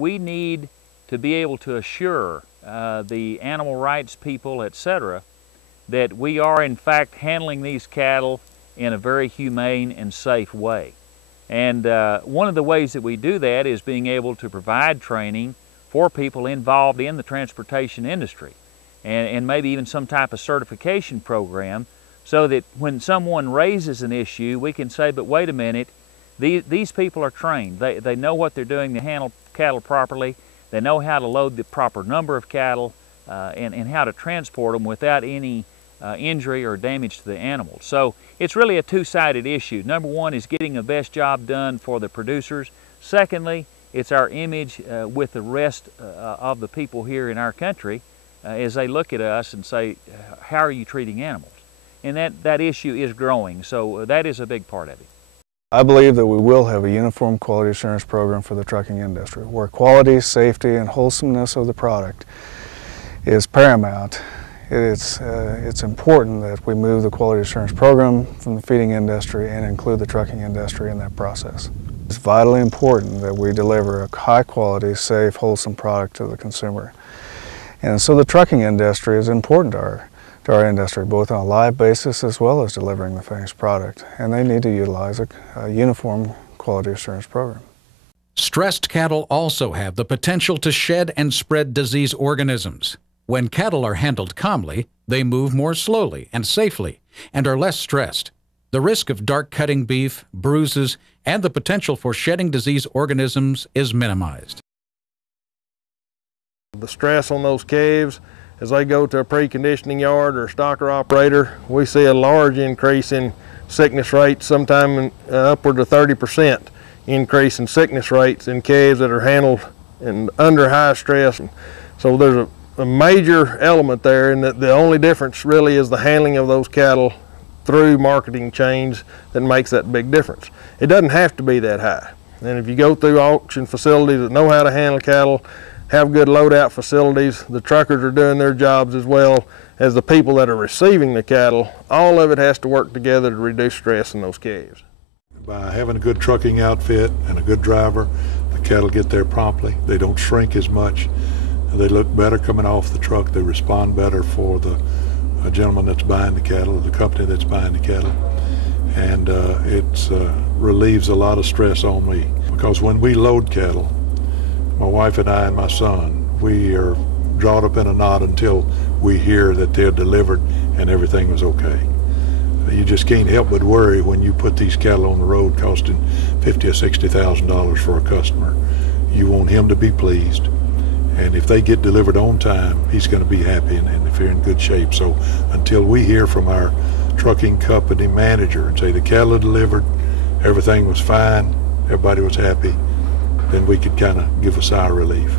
we need to be able to assure the animal rights people, etc., that we are in fact handling these cattle in a very humane and safe way. And one of the ways that we do that is being able to provide training for people involved in the transportation industry, and maybe even some type of certification program, so that when someone raises an issue, we can say, but wait a minute, these people are trained. They know what they're doing to handle cattle properly. They know how to load the proper number of cattle and how to transport them without any injury or damage to the animals. So it's really a two-sided issue. Number one is getting the best job done for the producers. Secondly, it's our image with the rest of the people here in our country as they look at us and say, how are you treating animals? And that issue is growing, so that is a big part of it. I believe that we will have a uniform quality assurance program for the trucking industry, where quality, safety, and wholesomeness of the product is paramount. It's important that we move the quality assurance program from the feeding industry and include the trucking industry in that process. It's vitally important that we deliver a high quality, safe, wholesome product to the consumer. And so the trucking industry is important to our industry, both on a live basis as well as delivering the finished product. And they need to utilize a uniform quality assurance program. Stressed cattle also have the potential to shed and spread disease organisms. When cattle are handled calmly, they move more slowly and safely and are less stressed. The risk of dark cutting beef, bruises, and the potential for shedding disease organisms is minimized. The stress on those calves, as they go to a preconditioning yard or a stocker operator, we see a large increase in sickness rates, sometime upward to 30% increase in sickness rates in calves that are handled under high stress. So there's a major element there, and the only difference really is the handling of those cattle through marketing chains that makes that big difference. It doesn't have to be that high. And if you go through auction facilities that know how to handle cattle, have good loadout facilities, the truckers are doing their jobs as well as the people that are receiving the cattle, all of it has to work together to reduce stress in those calves. By having a good trucking outfit and a good driver, the cattle get there promptly. They don't shrink as much. They look better coming off the truck. They respond better for the gentleman that's buying the cattle, or the company that's buying the cattle. And it relieves a lot of stress on me. Because when we load cattle, my wife and I and my son, we are drawn up in a knot until we hear that they're delivered and everything was okay. You just can't help but worry when you put these cattle on the road costing $50,000 or $60,000 for a customer. You want him to be pleased. And if they get delivered on time, he's going to be happy and if they're in good shape. So until we hear from our trucking company manager and say the cattle are delivered, everything was fine, everybody was happy, then we could kind of give a sigh of relief.